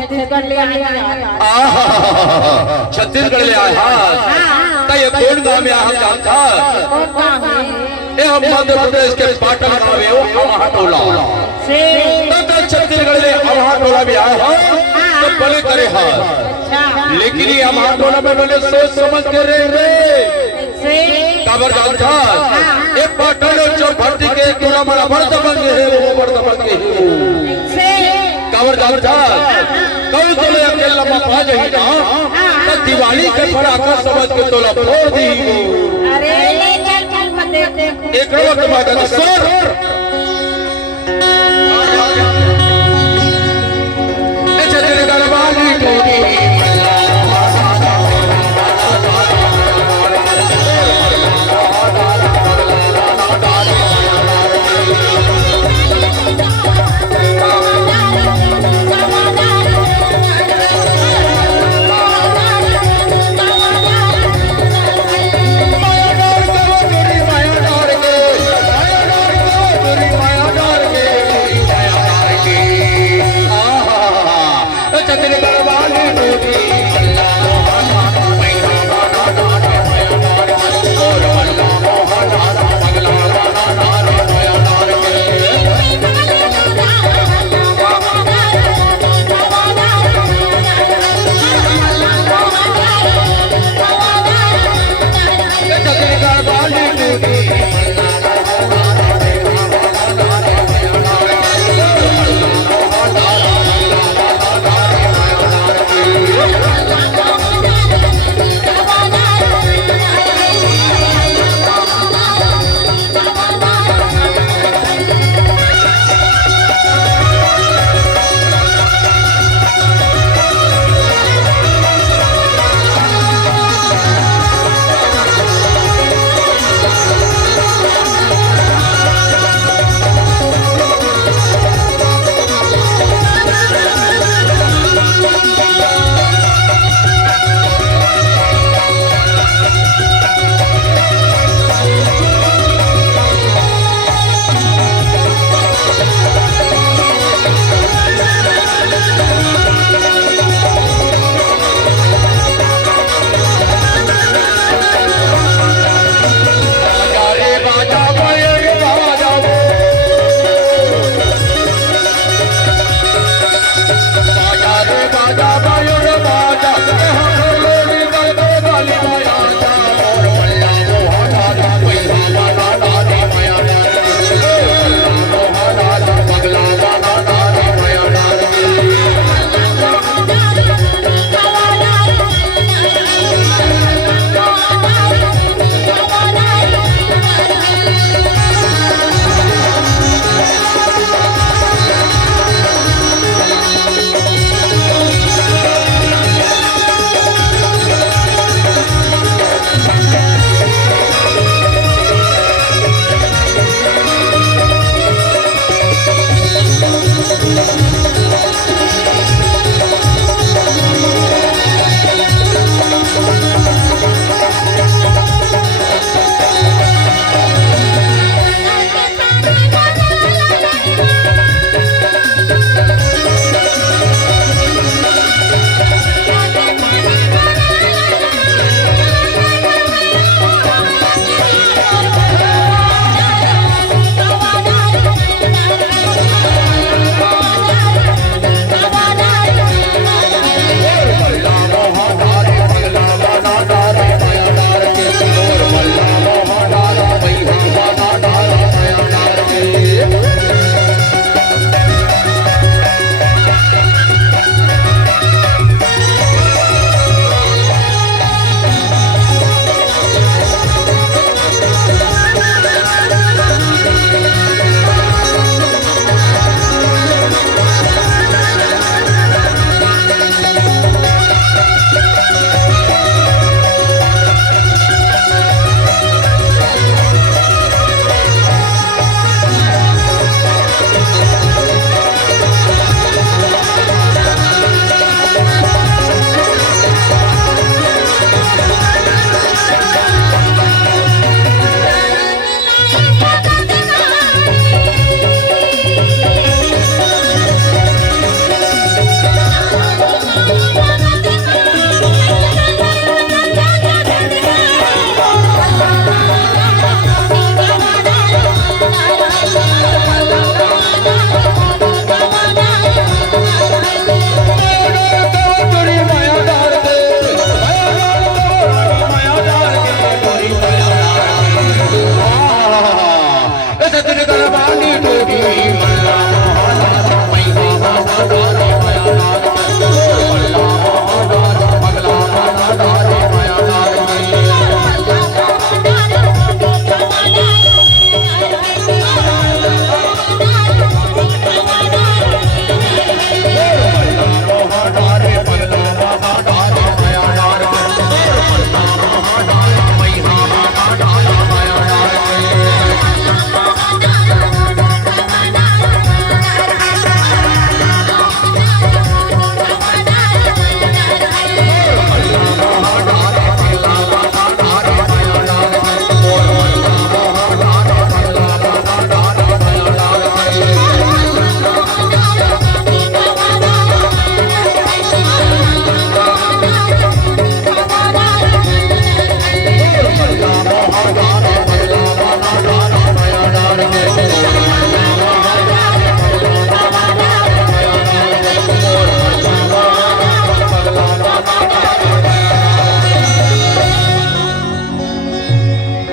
छत्तीसगढ़ ले आए छत्तीसगढ़ ले आए हाँ ये कौन गाँव में आया जानता ये हम मध्य प्रदेश के पाटन गाँव में वो अमहा टोला तो छत्तीसगढ़ ले अमहा टोला में आया तो भले करे हाँ लेकिन ये अमहा टोला में मैंने सोच समझ के रहे काबर जानता ये पाटन जो भर्ती के टोला मारा बर्द बंगे है वो बर्द बंगे काबर जानता कल तो ले अकेला मपा जाही ना तो दिवाली के पटाखा समझ के तोला फोड़ दी अरे ले चल चल मत देख एक वक्त माता सोर